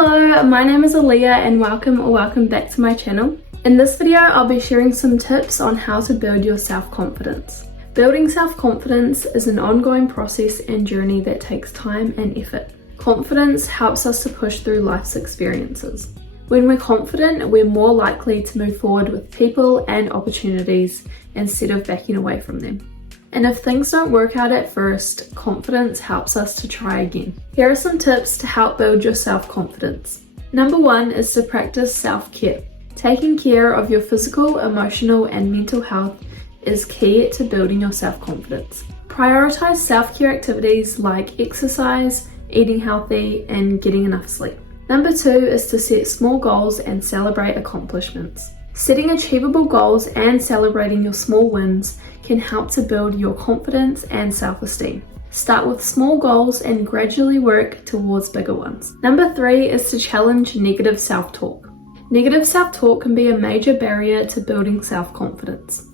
Hello, my name is Aaliyah and welcome back to my channel. In this video, I'll be sharing some tips on how to build your self-confidence. Building self-confidence is an ongoing process and journey that takes time and effort. Confidence helps us to push through life's experiences. When we're confident, we're more likely to move forward with people and opportunities instead of backing away from them. And if things don't work out at first, confidence helps us to try again. Here are some tips to help build your self-confidence. Number 1 is to practice self-care. Taking care of your physical, emotional, and mental health is key to building your self-confidence. Prioritize self-care activities like exercise, eating healthy, and getting enough sleep. Number 2 is to set small goals and celebrate accomplishments. Setting achievable goals and celebrating your small wins can help to build your confidence and self-esteem. Start with small goals and gradually work towards bigger ones. Number 3 is to challenge negative self-talk. Negative self-talk can be a major barrier to building self-confidence.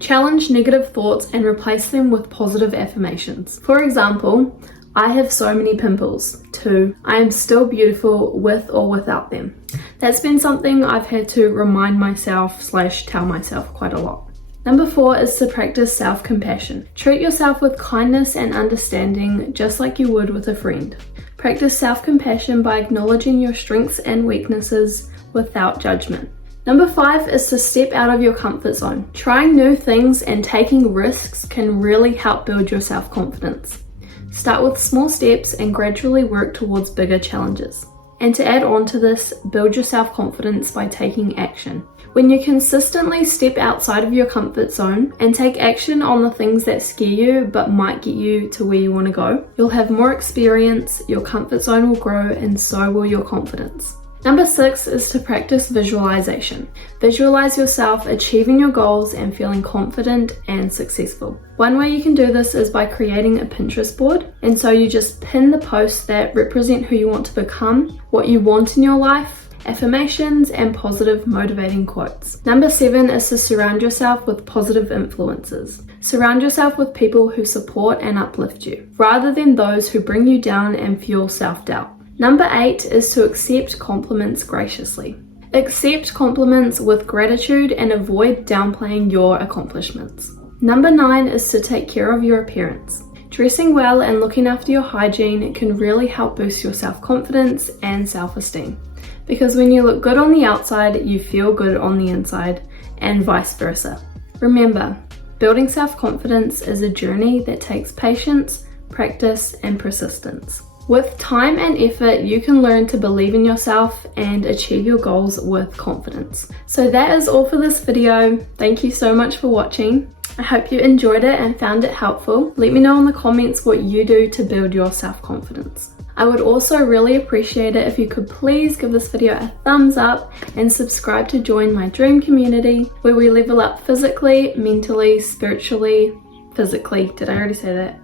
Challenge negative thoughts and replace them with positive affirmations. For example, I have so many pimples. 2. I am still beautiful with or without them. That's been something I've had to remind myself / tell myself quite a lot. Number 4 is to practice self-compassion. Treat yourself with kindness and understanding just like you would with a friend. Practice self-compassion by acknowledging your strengths and weaknesses without judgment. Number 5 is to step out of your comfort zone. Trying new things and taking risks can really help build your self-confidence. Start with small steps and gradually work towards bigger challenges. And to add on to this, build your self-confidence by taking action. When you consistently step outside of your comfort zone and take action on the things that scare you but might get you to where you want to go, you'll have more experience, your comfort zone will grow, and so will your confidence. Number 6 is to practice visualization. Visualize yourself achieving your goals and feeling confident and successful. One way you can do this is by creating a Pinterest board, and so you just pin the posts that represent who you want to become, what you want in your life, affirmations, and positive motivating quotes. Number 7 is to surround yourself with positive influences. Surround yourself with people who support and uplift you, rather than those who bring you down and fuel self-doubt. Number 8 is to accept compliments graciously. Accept compliments with gratitude and avoid downplaying your accomplishments. Number 9 is to take care of your appearance. Dressing well and looking after your hygiene can really help boost your self-confidence and self-esteem. Because when you look good on the outside, you feel good on the inside, and vice versa. Remember, building self-confidence is a journey that takes patience, practice, and persistence. With time and effort, you can learn to believe in yourself and achieve your goals with confidence. So that is all for this video. Thank you so much for watching. I hope you enjoyed it and found it helpful. Let me know in the comments what you do to build your self-confidence. I would also really appreciate it if you could please give this video a thumbs up and subscribe to join my dream community where we level up physically, mentally, spiritually, physically. Did I already say that?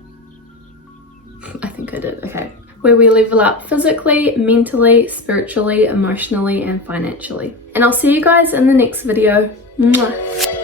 I think I did, okay. Where we level up physically, mentally, spiritually, emotionally, and financially. And I'll see you guys in the next video. Mwah.